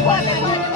What?